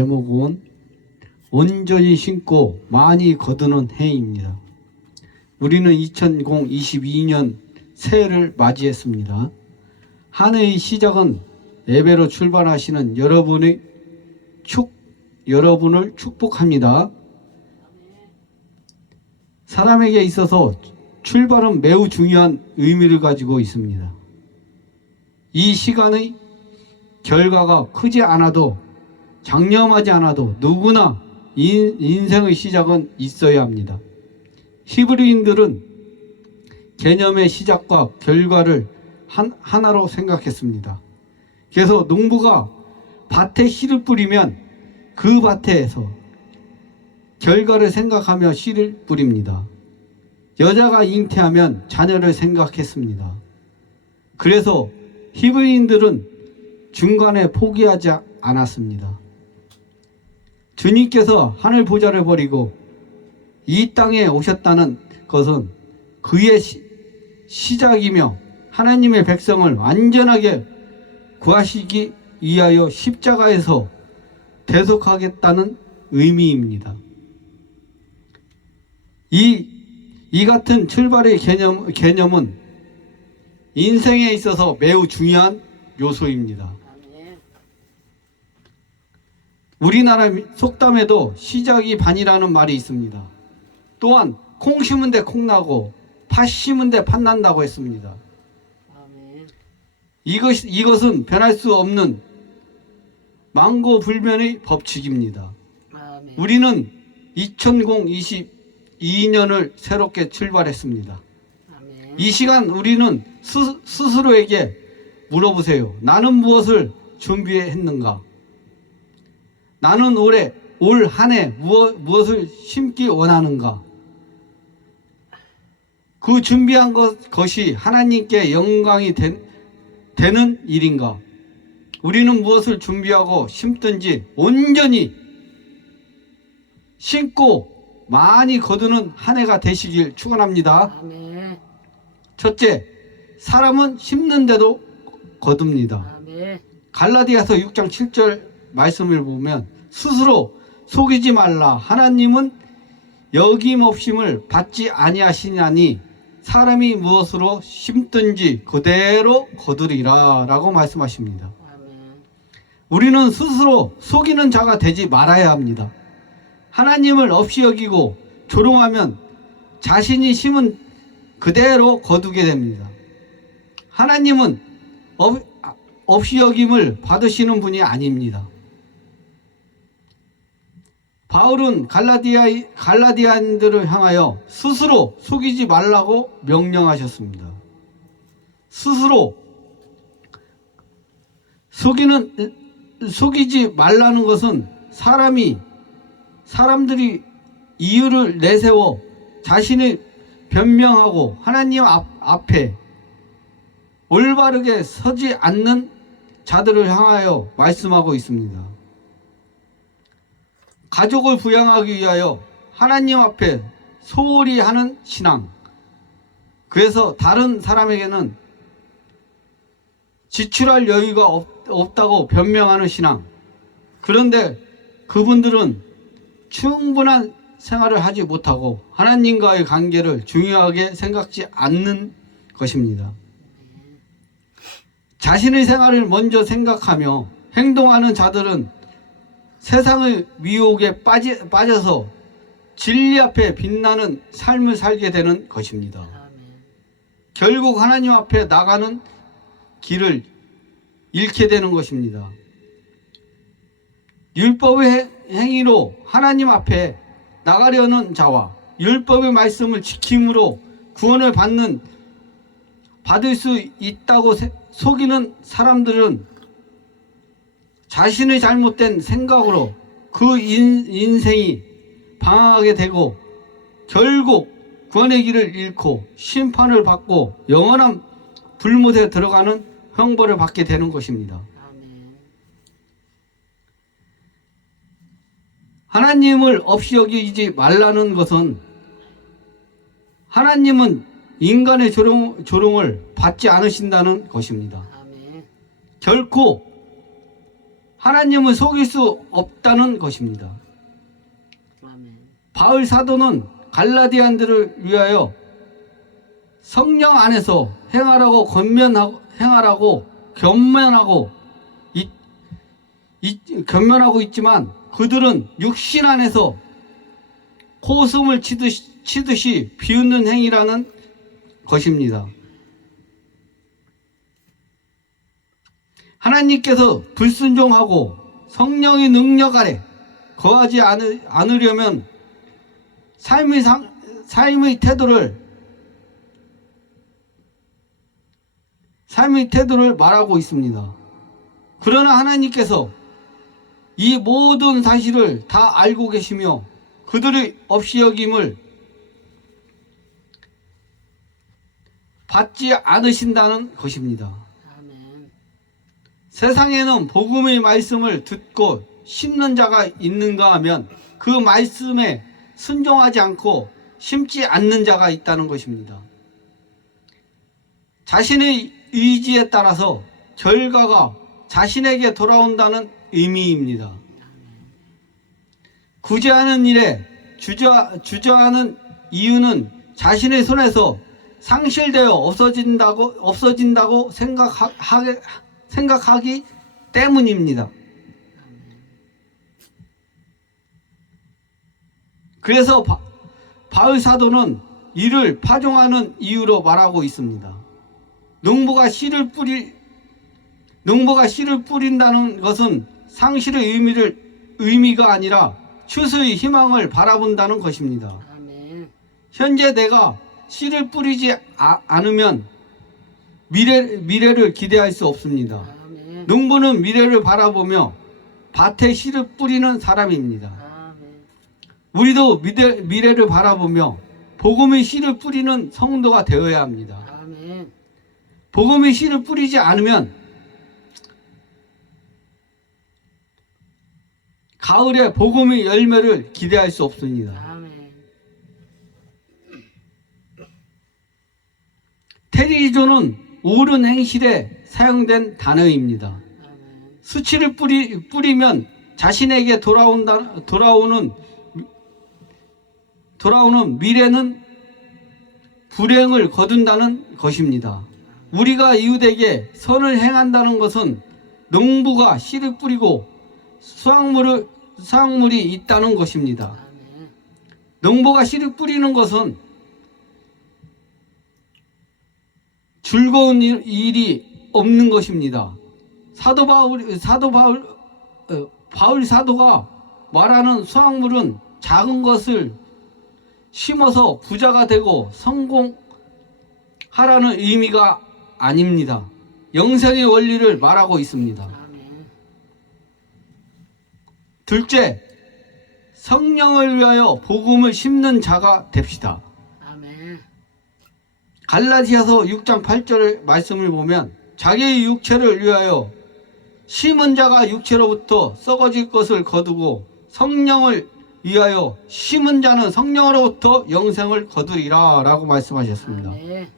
제목은 온전히 신고 많이 거두는 해입니다. 우리는 2022년 새해를 맞이했습니다. 한 해의 시작은 예배로 출발하시는 여러분을 축복합니다. 사람에게 있어서 출발은 매우 중요한 의미를 가지고 있습니다. 이 시간의 결과가 크지 않아도 장념하지 않아도 누구나 인생의 시작은 있어야 합니다. 히브리인들은 개념의 시작과 결과를 하나로 생각했습니다. 그래서 농부가 밭에 씨를 뿌리면 그 밭에서 결과를 생각하며 씨를 뿌립니다. 여자가 잉태하면 자녀를 생각했습니다. 그래서 히브리인들은 중간에 포기하지 않았습니다. 주님께서 하늘 보좌를 버리고 이 땅에 오셨다는 것은 그의 시작이며 하나님의 백성을 완전하게 구하시기 위하여 십자가에서 대속하겠다는 의미입니다. 이 같은 출발의 개념은 인생에 있어서 매우 중요한 요소입니다. 우리나라 속담에도 시작이 반이라는 말이 있습니다. 또한 콩 심은 데 콩 나고 팥 심은 데 팥 난다고 했습니다. 이것은 변할 수 없는 만고불변의 법칙입니다. 우리는 2022년을 새롭게 출발했습니다. 이 시간 우리는 스스로에게 물어보세요. 나는 무엇을 준비했는가? 나는 올 한 해 무엇을 심기 원하는가? 그 준비한 것이 하나님께 영광이 되는 일인가? 우리는 무엇을 준비하고 심든지 온전히 심고 많이 거두는 한 해가 되시길 축원합니다. 아멘. 첫째, 사람은 심는데도 거둡니다. 아멘. 갈라디아서 6장 7절 말씀을 보면 스스로 속이지 말라. 하나님은 여김없음을 받지 아니하시나니 사람이 무엇으로 심든지 그대로 거두리라 라고 말씀하십니다. 아멘. 우리는 스스로 속이는 자가 되지 말아야 합니다. 하나님을 없이 여기고 조롱하면 자신이 심은 그대로 거두게 됩니다. 하나님은 없이 여김을 받으시는 분이 아닙니다. 바울은 갈라디아인들을 향하여 스스로 속이지 말라고 명령하셨습니다. 스스로 속이지 말라는 것은 사람들이 이유를 내세워 자신을 변명하고 하나님 앞에 올바르게 서지 않는 자들을 향하여 말씀하고 있습니다. 가족을 부양하기 위하여 하나님 앞에 소홀히 하는 신앙. 그래서 다른 사람에게는 지출할 여유가 없다고 변명하는 신앙. 그런데 그분들은 충분한 생활을 하지 못하고 하나님과의 관계를 중요하게 생각지 않는 것입니다. 자신의 생활을 먼저 생각하며 행동하는 자들은 세상의 미혹에 빠져서 진리 앞에 빛나는 삶을 살게 되는 것입니다. 결국 하나님 앞에 나가는 길을 잃게 되는 것입니다. 율법의 행위로 하나님 앞에 나가려는 자와 율법의 말씀을 지킴으로 구원을 받을 수 있다고 속이는 사람들은 자신의 잘못된 생각으로 그 인생이 방황하게 되고 결국 구원의 길을 잃고 심판을 받고 영원한 불못에 들어가는 형벌을 받게 되는 것입니다. 하나님을 없이 여기지 말라는 것은 하나님은 인간의 조롱을 받지 않으신다는 것입니다. 결코 하나님을 속일 수 없다는 것입니다. 아멘. 바울 사도는 갈라디안들을 위하여 성령 안에서 행하라고 견면하고 있지만 그들은 육신 안에서 코숨을 치듯이 비웃는 행위라는 것입니다. 하나님께서 불순종하고 성령의 능력 아래 거하지 않으려면 삶의 태도를 말하고 있습니다. 그러나 하나님께서 이 모든 사실을 다 알고 계시며 그들의 없이 여김을 받지 않으신다는 것입니다. 아멘. 세상에는 복음의 말씀을 듣고 심는 자가 있는가 하면 그 말씀에 순종하지 않고 심지 않는 자가 있다는 것입니다. 자신의 의지에 따라서 결과가 자신에게 돌아온다는 의미입니다. 구제하는 일에 주저하는 이유는 자신의 손에서 상실되어 없어진다고 생각하기 때문입니다. 그래서 바울 사도는 이를 파종하는 이유로 말하고 있습니다. 농부가 씨를 뿌린다는 것은 상실의 의미가 아니라 추수의 희망을 바라본다는 것입니다. 아멘. 현재 내가 씨를 뿌리지 않으면 미래를 기대할 수 없습니다. 아멘. 농부는 미래를 바라보며 밭에 씨를 뿌리는 사람입니다. 아멘. 우리도 미래를 바라보며 복음의 씨를 뿌리는 성도가 되어야 합니다. 아멘. 복음의 씨를 뿌리지 않으면 가을에 복음의 열매를 기대할 수 없습니다. 아멘. 테리조는 옳은 행실에 사용된 단어입니다. 아멘. 수치를 뿌리면 자신에게 돌아오는 미래는 불행을 거둔다는 것입니다. 우리가 이웃에게 선을 행한다는 것은 농부가 씨를 뿌리고 수확물이 있다는 것입니다. 아멘. 농부가 씨를 뿌리는 것은 즐거운 일이 없는 것입니다. 바울 사도가 말하는 수확물은 작은 것을 심어서 부자가 되고 성공하라는 의미가 아닙니다. 영생의 원리를 말하고 있습니다. 아멘. 둘째, 성령을 위하여 복음을 심는 자가 됩시다. 아멘. 갈라디아서 6장 8절의 말씀을 보면 자기의 육체를 위하여 심은 자가 육체로부터 썩어질 것을 거두고 성령을 위하여 심은 자는 성령으로부터 영생을 거두리라 라고 말씀하셨습니다. 아멘.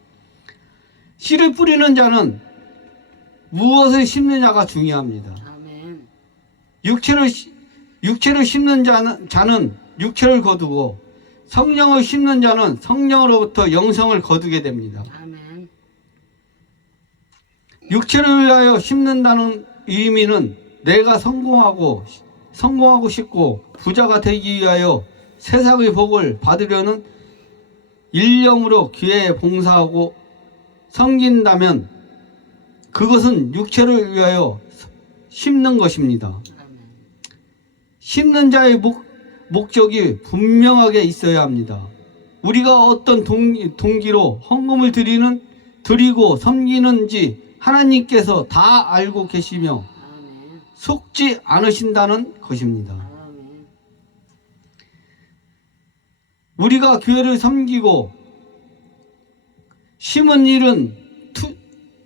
씨를 뿌리는 자는 무엇을 심느냐가 중요합니다. 아멘. 육체를 심는 자는 육체를 거두고 성령을 심는 자는 성령으로부터 영생을 거두게 됩니다. 아멘. 육체를 위하여 심는다는 의미는 내가 성공하고 싶고 부자가 되기 위하여 세상의 복을 받으려는 일념으로 교회에 봉사하고 섬긴다면 그것은 육체를 위하여 심는 것입니다. 아멘. 심는 자의 목적이 분명하게 있어야 합니다. 우리가 어떤 동기로 헌금을 드리고 섬기는지 하나님께서 다 알고 계시며 아멘. 속지 않으신다는 것입니다. 아멘. 우리가 교회를 섬기고 심은 일은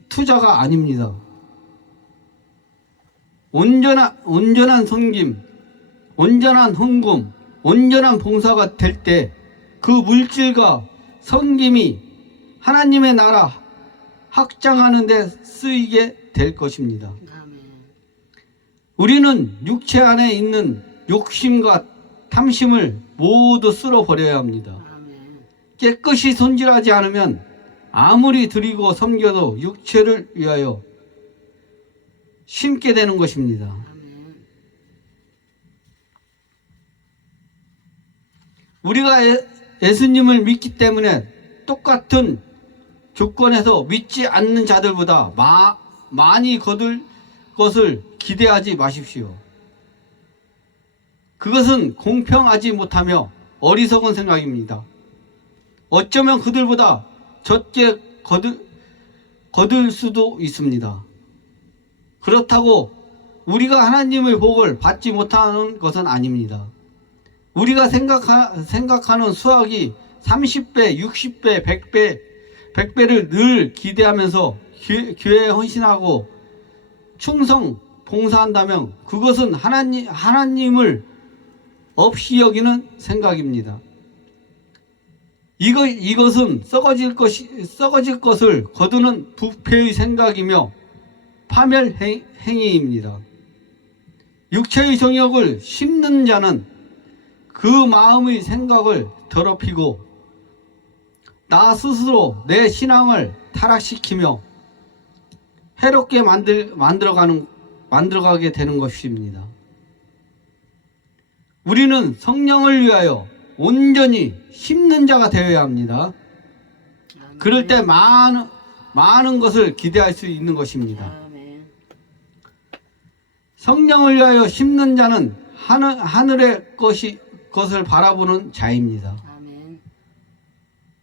투자가 아닙니다. 온전한 섬김, 온전한 헌금, 온전한 봉사가 될 때 그 물질과 섬김이 하나님의 나라 확장하는 데 쓰이게 될 것입니다. 아멘. 우리는 육체 안에 있는 욕심과 탐심을 모두 쓸어버려야 합니다. 아멘. 깨끗이 손질하지 않으면 아무리 드리고 섬겨도 육체를 위하여 심게 되는 것입니다. 아멘. 우리가 예수님을 믿기 때문에 똑같은 조건에서 믿지 않는 자들보다 많이 거둘 것을 기대하지 마십시오. 그것은 공평하지 못하며 어리석은 생각입니다. 어쩌면 그들보다 적게 거둘 수도 있습니다. 그렇다고 우리가 하나님의 복을 받지 못하는 것은 아닙니다. 우리가 생각하는 수학이 30배, 60배, 100배를 늘 기대하면서 교회에 헌신하고 충성, 봉사한다면 그것은 하나님을 없이 여기는 생각입니다. 이것은 썩어질 것을 거두는 부패의 생각이며 파멸 행위입니다. 육체의 정욕을 심는 자는 그 마음의 생각을 더럽히고 나 스스로 내 신앙을 타락시키며 해롭게 만들어가게 되는 것입니다. 우리는 성령을 위하여 온전히 심는 자가 되어야 합니다. 아멘. 그럴 때 많은 것을 기대할 수 있는 것입니다. 아멘. 성령을 위하여 심는 자는 하늘의 것을 바라보는 자입니다. 아멘.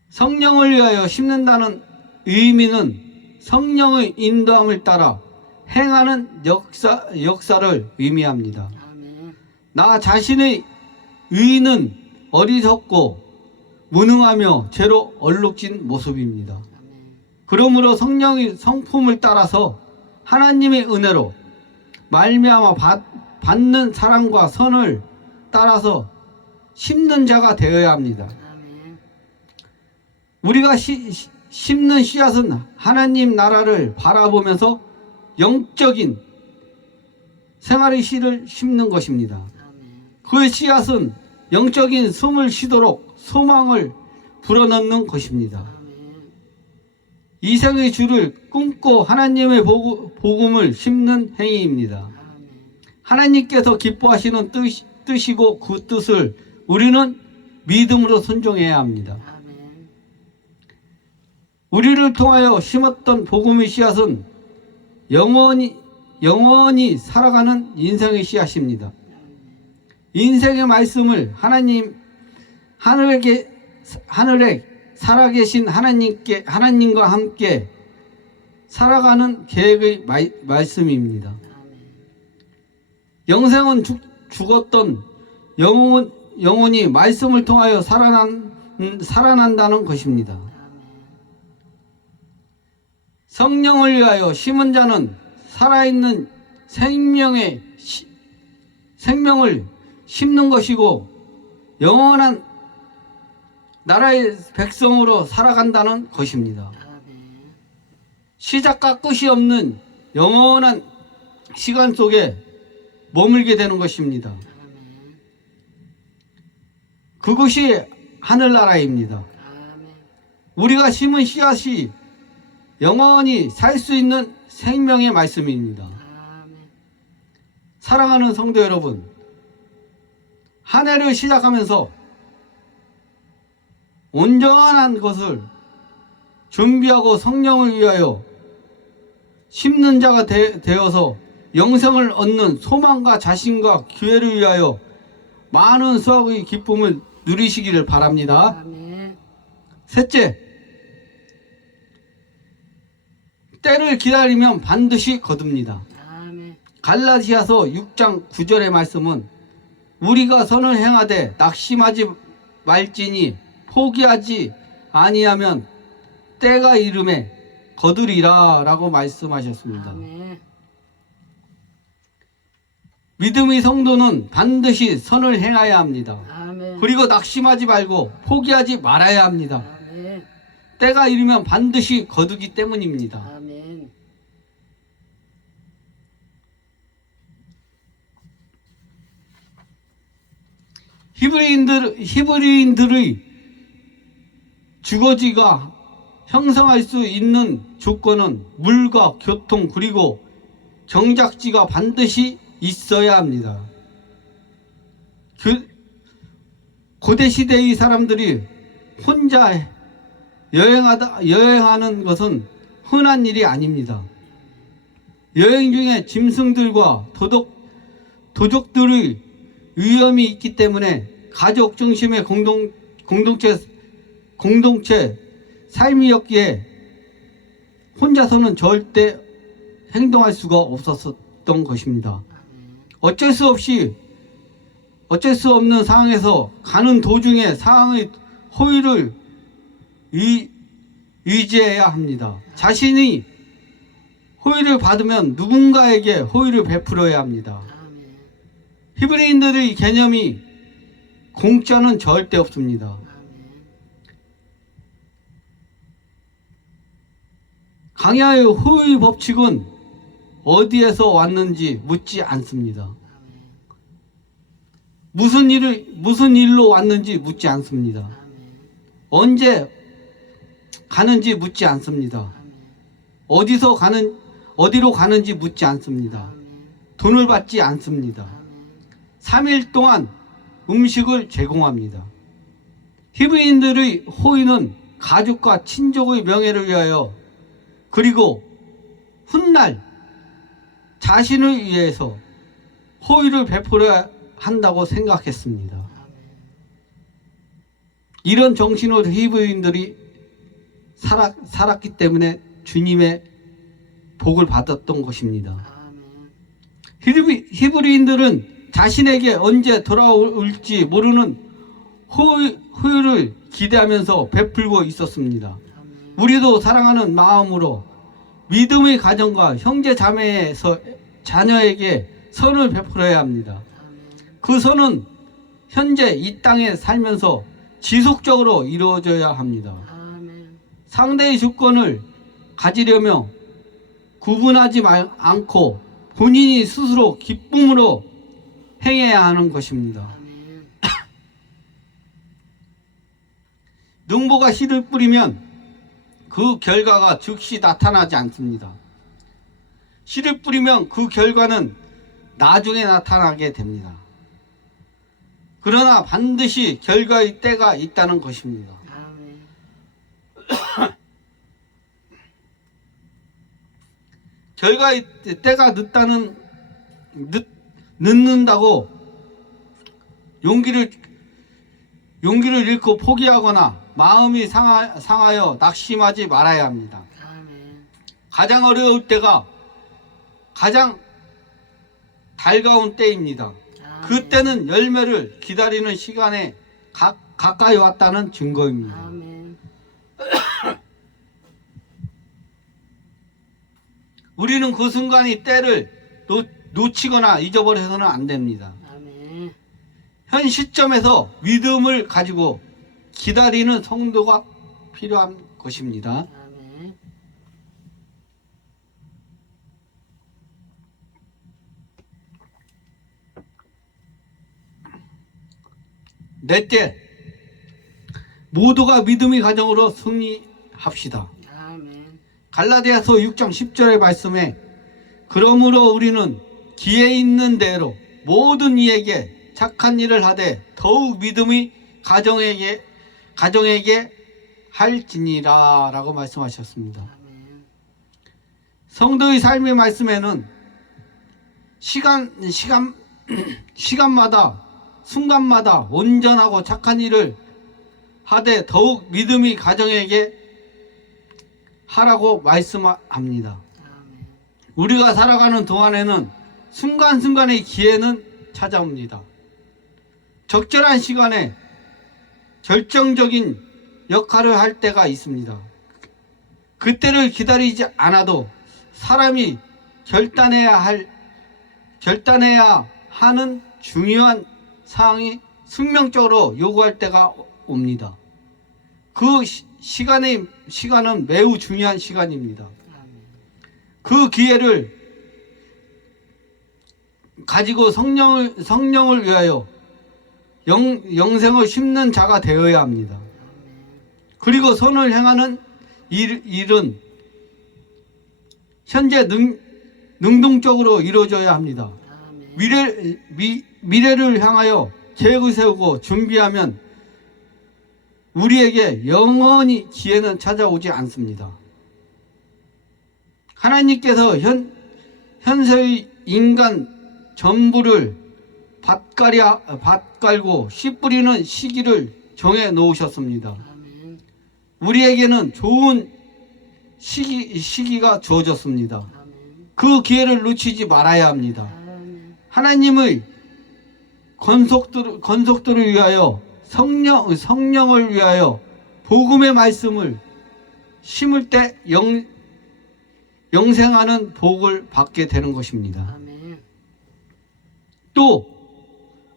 성령을 위하여 심는다는 의미는 성령의 인도함을 따라 행하는 역사를 의미합니다. 아멘. 나 자신의 의는 어리석고 무능하며 죄로 얼룩진 모습입니다. 아멘. 그러므로 성령의 성품을 따라서 하나님의 은혜로 말미암아 받는 사랑과 선을 따라서 심는 자가 되어야 합니다. 아멘. 우리가 심는 씨앗은 하나님 나라를 바라보면서 영적인 생활의 씨를 심는 것입니다. 아멘. 그 씨앗은 영적인 숨을 쉬도록 소망을 불어넣는 것입니다. 아멘. 이생의 주를 꿈고 하나님의 복음을 심는 행위입니다. 아멘. 하나님께서 기뻐하시는 뜻이고 그 뜻을 우리는 믿음으로 순종해야 합니다. 아멘. 우리를 통하여 심었던 복음의 씨앗은 영원히 살아가는 인생의 씨앗입니다. 인생의 말씀을 하늘에 살아계신 하나님과 함께 살아가는 계획의 말씀입니다. 아멘. 영생은 죽었던 영혼이 말씀을 통하여 살아난다는 것입니다. 아멘. 성령을 위하여 심은 자는 살아있는 생명을 심는 것이고 영원한 나라의 백성으로 살아간다는 것입니다. 아멘. 시작과 끝이 없는 영원한 시간 속에 머물게 되는 것입니다. 아멘. 그것이 하늘나라입니다. 아멘. 우리가 심은 씨앗이 영원히 살 수 있는 생명의 말씀입니다. 아멘. 사랑하는 성도 여러분, 한 해를 시작하면서 온전한 것을 준비하고 성령을 위하여 심는 자가 되어서 영생을 얻는 소망과 자신과 교회를 위하여 많은 수확의 기쁨을 누리시기를 바랍니다. 아멘. 셋째, 때를 기다리면 반드시 거둡니다. 아멘. 갈라디아서 6장 9절의 말씀은 우리가 선을 행하되 낙심하지 말지니 포기하지 아니하면 때가 이름에 거두리라 라고 말씀하셨습니다. 아멘. 믿음의 성도는 반드시 선을 행해야 합니다. 아멘. 그리고 낙심하지 말고 포기하지 말아야 합니다. 아멘. 때가 이르면 반드시 거두기 때문입니다. 아멘. 히브리인들의 주거지가 형성할 수 있는 조건은 물과 교통 그리고 경작지가 반드시 있어야 합니다. 고대 시대의 사람들이 혼자 여행하는 것은 흔한 일이 아닙니다. 여행 중에 짐승들과 도적들의 위험이 있기 때문에 가족 중심의 공동체 삶이었기에 혼자서는 절대 행동할 수가 없었던 것입니다. 어쩔 수 없는 상황에서 가는 도중에 상황의 호의를 의지해야 합니다. 자신이 호의를 받으면 누군가에게 호의를 베풀어야 합니다. 아멘. 히브리인들의 개념이 공짜는 절대 없습니다. 아멘. 강야의 호의 법칙은 어디에서 왔는지 묻지 않습니다. 아멘. 무슨 일로 왔는지 묻지 않습니다. 아멘. 언제 가는지 묻지 않습니다. 아멘. 어디로 가는지 묻지 않습니다. 아멘. 돈을 받지 않습니다. 아멘. 3일 동안 음식을 제공합니다. 히브리인들의 호의는 가족과 친족의 명예를 위하여 그리고 훗날 자신을 위해서 호의를 베풀어야 한다고 생각했습니다. 아멘. 이런 정신으로 히브리인들이 살았기 때문에 주님의 복을 받았던 것입니다. 아멘. 히브리인들은 자신에게 언제 돌아올지 모르는 호의를 기대하면서 베풀고 있었습니다. 아멘. 우리도 사랑하는 마음으로 믿음의 가정과 형제 자매에서 자녀에게 선을 베풀어야 합니다. 아멘. 그 선은 현재 이 땅에 살면서 지속적으로 이루어져야 합니다. 아멘. 상대의 조건을 가지려면 구분하지 않고 본인이 스스로 기쁨으로 행해야 하는 것입니다. 아멘. 능보가 씨를 뿌리면 그 결과가 즉시 나타나지 않습니다. 씨를 뿌리면 그 결과는 나중에 나타나게 됩니다. 그러나 반드시 결과의 때가 있다는 것입니다. 아멘. 결과의 때가 늦는다고 용기를 잃고 포기하거나 마음이 상하여 낙심하지 말아야 합니다. 아멘. 가장 어려울 때가 가장 달가운 때입니다. 그때는 열매를 기다리는 시간에 가까이 왔다는 증거입니다. 아멘. 우리는 그 순간이 때를 놓치거나 잊어버려서는 안 됩니다. 아멘. 현 시점에서 믿음을 가지고 기다리는 성도가 필요한 것입니다. 아멘. 넷째, 모두가 믿음의 가정으로 승리합시다. 아멘. 갈라디아서 6장 10절의 말씀에 그러므로 우리는 기회 있는 대로 모든 이에게 착한 일을 하되 더욱 믿음의 가정에게 할지니라 라고 말씀하셨습니다. 아멘. 성도의 삶의 말씀에는 시간마다 순간마다 온전하고 착한 일을 하되 더욱 믿음이 가정에게 하라고 말씀합니다. 아멘. 우리가 살아가는 동안에는 순간순간의 기회는 찾아옵니다. 적절한 시간에 결정적인 역할을 할 때가 있습니다. 그때를 기다리지 않아도 사람이 결단해야 하는 중요한 사항이 숙명적으로 요구할 때가 옵니다. 그 시간은 매우 중요한 시간입니다. 아멘. 그 기회를 가지고 성령을 위하여 영생을 심는 자가 되어야 합니다. 그리고 선을 행하는 일은 현재 능동적으로 이루어져야 합니다. 미래를 향하여 계획을 세우고 준비하면 우리에게 영원히 기회는 찾아오지 않습니다. 하나님께서 현세의 인간 전부를 밭갈고 씨 뿌리는 시기를 정해 놓으셨습니다. 우리에게는 좋은 시기가 주어졌습니다. 그 기회를 놓치지 말아야 합니다. 하나님의 건속들을 위하여 성령을 위하여 복음의 말씀을 심을 때 영생하는 복을 받게 되는 것입니다. 또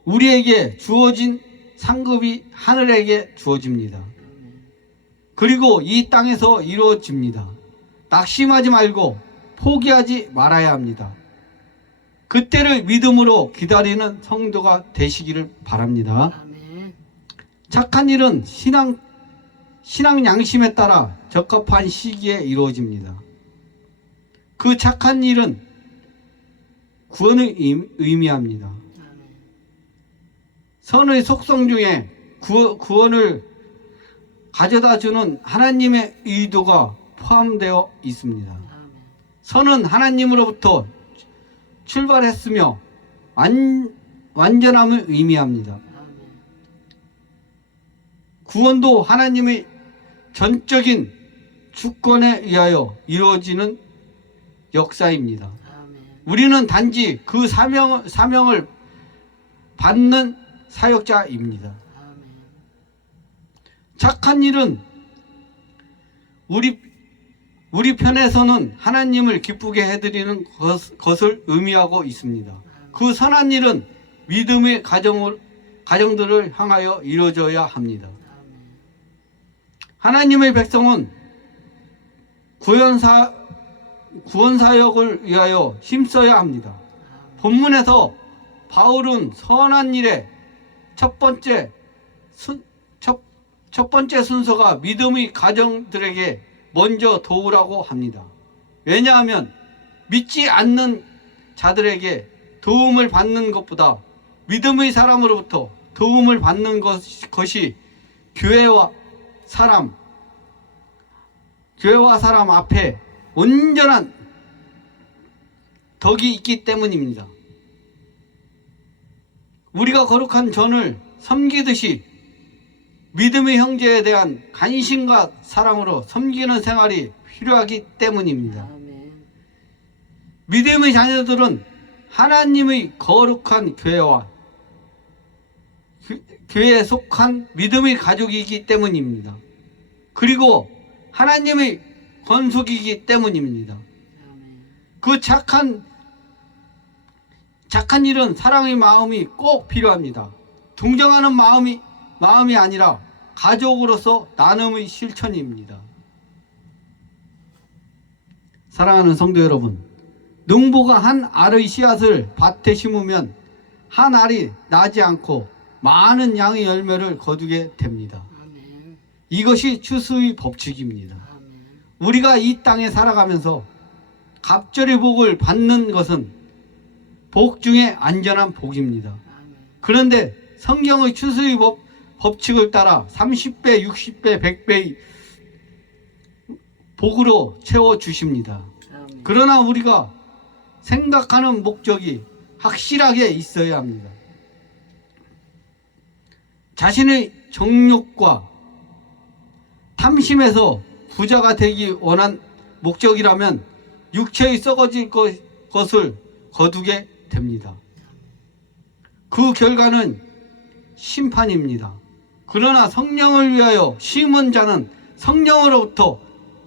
우리에게 주어진 상급이 하늘에게 주어집니다. 그리고 이 땅에서 이루어집니다. 낙심하지 말고 포기하지 말아야 합니다. 그때를 믿음으로 기다리는 성도가 되시기를 바랍니다. 착한 일은 신앙 양심에 따라 적합한 시기에 이루어집니다. 그 착한 일은 구원을 의미합니다. 선의 속성 중에 구원을 가져다 주는 하나님의 의도가 포함되어 있습니다. 선은 하나님으로부터 출발했으며 완전함을 의미합니다. 구원도 하나님의 전적인 주권에 의하여 이루어지는 역사입니다. 우리는 단지 그 사명을 받는 사역자입니다. 착한 일은 우리 편에서는 하나님을 기쁘게 해드리는 것을 의미하고 있습니다. 그 선한 일은 믿음의 가정들을 향하여 이루어져야 합니다. 하나님의 백성은 구원사역을 위하여 힘써야 합니다. 본문에서 바울은 선한 일의 첫 번째 순서가 믿음의 가정들에게 먼저 도우라고 합니다. 왜냐하면 믿지 않는 자들에게 도움을 받는 것보다 믿음의 사람으로부터 도움을 받는 것이 교회와 사람 앞에 온전한 덕이 있기 때문입니다. 우리가 거룩한 전을 섬기듯이 믿음의 형제에 대한 관심과 사랑으로 섬기는 생활이 필요하기 때문입니다. 믿음의 자녀들은 하나님의 거룩한 교회에 속한 믿음의 가족이기 때문입니다. 그리고 하나님의 건속이기 때문입니다. 그 착한 일은 사랑의 마음이 꼭 필요합니다. 동정하는 마음이 아니라 가족으로서 나눔의 실천입니다. 사랑하는 성도 여러분, 농부가 한 알의 씨앗을 밭에 심으면 한 알이 나지 않고 많은 양의 열매를 거두게 됩니다. 이것이 추수의 법칙입니다. 우리가 이 땅에 살아가면서 갑절의 복을 받는 것은 복 중에 안전한 복입니다. 그런데 성경의 추수의 법칙을 따라 30배, 60배, 100배의 복으로 채워주십니다. 그러나 우리가 생각하는 목적이 확실하게 있어야 합니다. 자신의 정욕과 탐심에서 부자가 되기 원한 목적이라면 육체의 썩어질 것을 거두게 됩니다. 그 결과는 심판입니다. 그러나 성령을 위하여 심은 자는 성령으로부터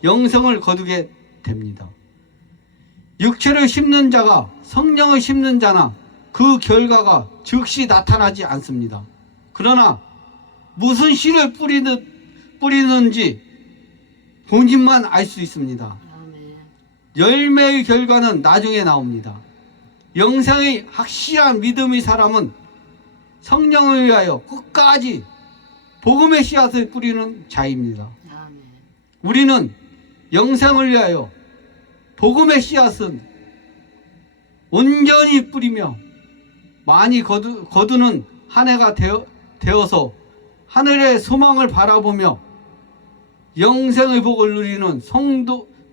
영생을 거두게 됩니다. 육체를 심는 자가 성령을 심는 자나 그 결과가 즉시 나타나지 않습니다. 그러나 무슨 씨를 뿌리는지 본인만 알 수 있습니다. 열매의 결과는 나중에 나옵니다. 영생의 확실한 믿음의 사람은 성령을 위하여 끝까지 복음의 씨앗을 뿌리는 자입니다. 아멘. 우리는 영생을 위하여 복음의 씨앗은 온전히 뿌리며 많이 거두는 한 해가 되어서 하늘의 소망을 바라보며 영생의 복을 누리는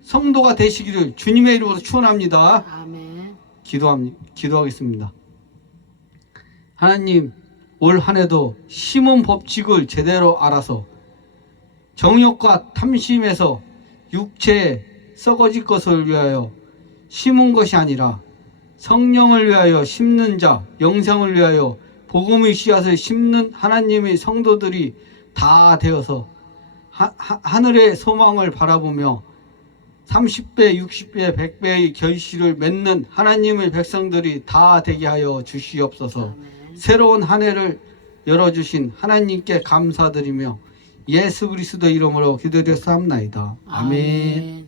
성도가 되시기를 주님의 이름으로 축원합니다. 아멘. 기도하겠습니다. 하나님, 올 한 해도 심은 법칙을 제대로 알아서 정욕과 탐심에서 육체에 썩어질 것을 위하여 심은 것이 아니라 성령을 위하여 심는 자, 영생을 위하여 복음의 씨앗을 심는 하나님의 성도들이 다 되어서 하늘의 소망을 바라보며 30배, 60배, 100배의 결실을 맺는 하나님의 백성들이 다 되게 하여 주시옵소서. 아멘. 새로운 한 해를 열어주신 하나님께 감사드리며 예수 그리스도 이름으로 기도드렸사옵나이다. 아멘.